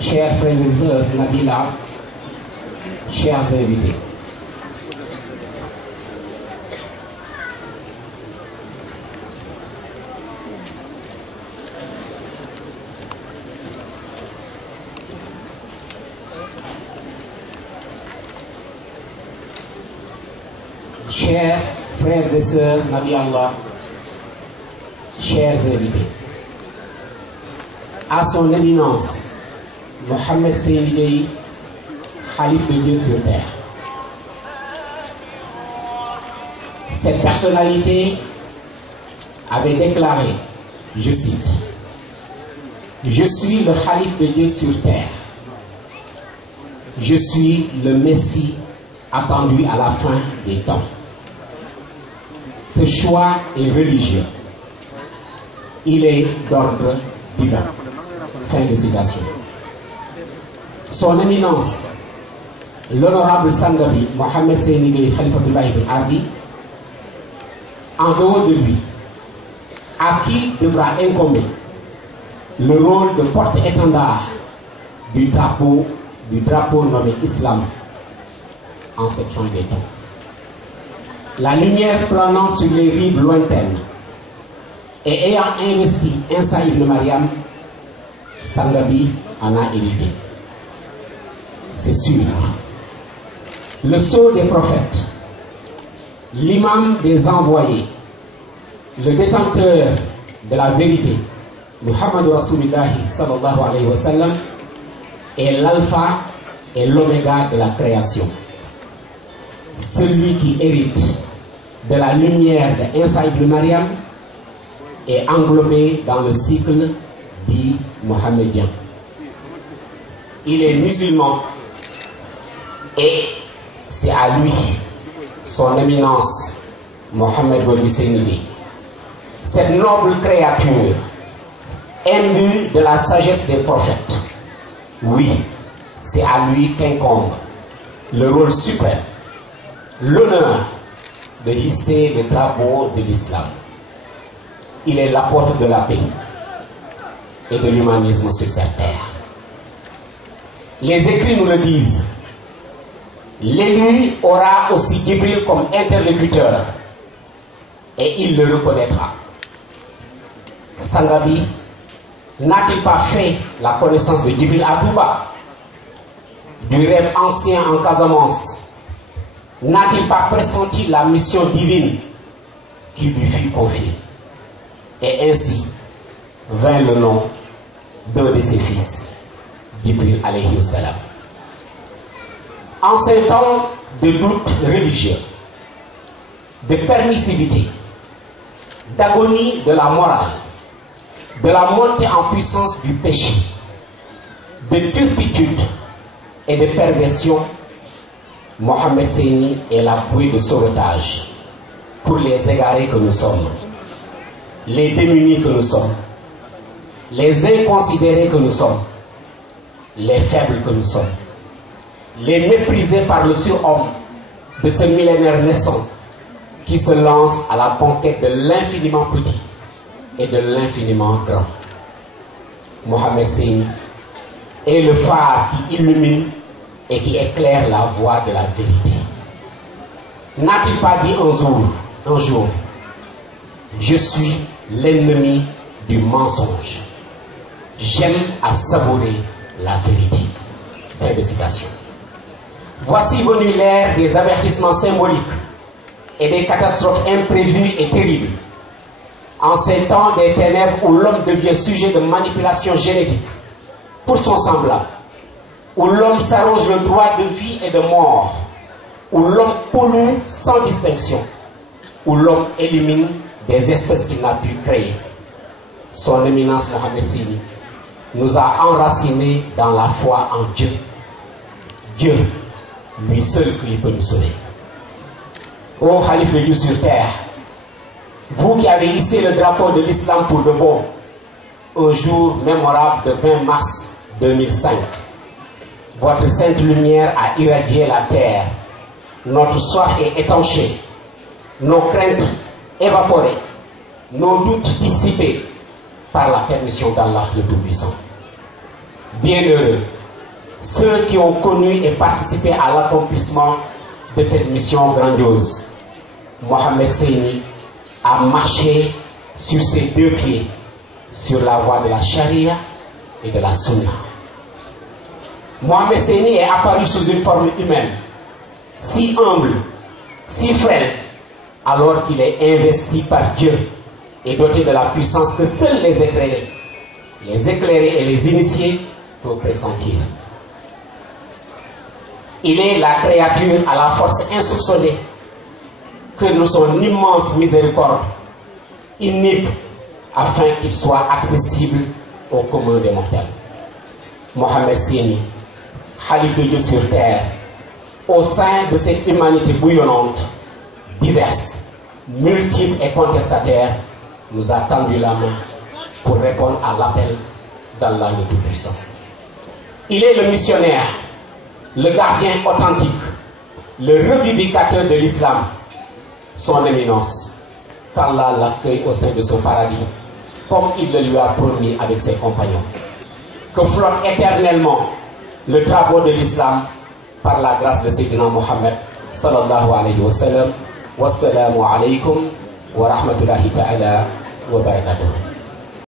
chers frères et sœurs, Nabila, chers invités. Chers frères et sœurs, Nabi Allah, chers invités, à son éminence, Mohamed Seyni, Khalif de Dieu sur terre. Cette personnalité avait déclaré, je cite, « Je suis le Khalif de Dieu sur terre. Je suis le Messie attendu à la fin des temps. » Ce choix est religieux. Il est d'ordre divin. Fin de citation. Son éminence, l'honorable Sangabi, Mohamed Seyni Khalifatullah ibn Arbi, en dehors de lui, à qui devra incomber le rôle de porte-étendard du drapeau nommé Islam en cette fin des temps. La lumière planant sur les rives lointaines et ayant investi Insa ibn Mariam, Sangabi en a hérité. C'est sûr. Le sceau des prophètes, l'imam des envoyés, le détenteur de la vérité, Muhammad Rasulullah sallallahu alayhi wa sallam, est l'alpha et l'oméga de la création. Celui qui hérite de la lumière de Insa ibn Mariam est englobé dans le cycle dit mohammedien. Il est musulman et c'est à lui, son éminence, Mohamed Bobi Seyni, cette noble créature imbue de la sagesse des prophètes. Oui, c'est à lui qu'incombe le rôle suprême, l'honneur de hisser le drapeau de l'islam. Il est l'apôtre de la paix et de l'humanisme sur cette terre. Les écrits nous le disent. L'élu aura aussi Djibril comme interlocuteur et il le reconnaîtra. Sangabi n'a-t-il pas fait la connaissance de Djibril à Touba, du rêve ancien en Casamance? N'a-t-il pas pressenti la mission divine qui lui fut confiée? Et ainsi vint le nom d'un de ses fils, Djibril alayhi salam. En ces temps de doute religieux, de permissivité, d'agonie de la morale, de la montée en puissance du péché, de turpitude et de perversion, Mohamed Seyni est la bouée de sauvetage pour les égarés que nous sommes, les démunis que nous sommes, les inconsidérés que nous sommes, les faibles que nous sommes, les méprisés par le surhomme de ce millénaire naissant qui se lance à la conquête de l'infiniment petit et de l'infiniment grand. Mohamed Seyni est le phare qui illumine et qui éclaire la voie de la vérité. N'a-t-il pas dit un jour, je suis l'ennemi du mensonge. J'aime à savourer la vérité. Fin de citation. Voici venu l'ère des avertissements symboliques et des catastrophes imprévues et terribles. En ces temps des ténèbres où l'homme devient sujet de manipulation génétique pour son semblable, où l'homme s'arroge le droit de vie et de mort, où l'homme pollue sans distinction, où l'homme élimine des espèces qu'il n'a pu créer. Son éminence Mohamed Seyni nous a enracinés dans la foi en Dieu. Dieu, lui seul qui peut nous sauver. Ô Khalif de Dieu sur terre, vous qui avez hissé le drapeau de l'islam pour de bon, un jour mémorable de 20 mars 2005, votre sainte lumière a irradié la terre, notre soif est étanchée, nos craintes évaporées, nos doutes dissipés par la permission d'Allah le Tout-Puissant. Bienheureux ceux qui ont connu et participé à l'accomplissement de cette mission grandiose. Mohamed Seyni a marché sur ses deux pieds, sur la voie de la charia et de la sunna. Mohamed Seyni est apparu sous une forme humaine, si humble, si frêle, alors qu'il est investi par Dieu et doté de la puissance que seuls les éclairés et les initiés peuvent pressentir. Il est la créature à la force insoupçonnée que nous son immense miséricorde inhibe afin qu'il soit accessible au commun des mortels. Mohamed Seyni, Khalif de Dieu sur terre, au sein de cette humanité bouillonnante, diverse, multiple et contestataire, nous a tendu la main pour répondre à l'appel d'Allah le Tout-Puissant. Il est le missionnaire, le gardien authentique, le revivificateur de l'islam, son éminence, qu'Allah l'accueille au sein de son paradis, comme il le lui a promis avec ses compagnons. Que flotte éternellement le travail de l'islam par la grâce de Sayyidina Mohammed sallallahu alayhi wa sallam. Wassalamu alaykum wa rahmatullahi ta'ala wa barakatuh.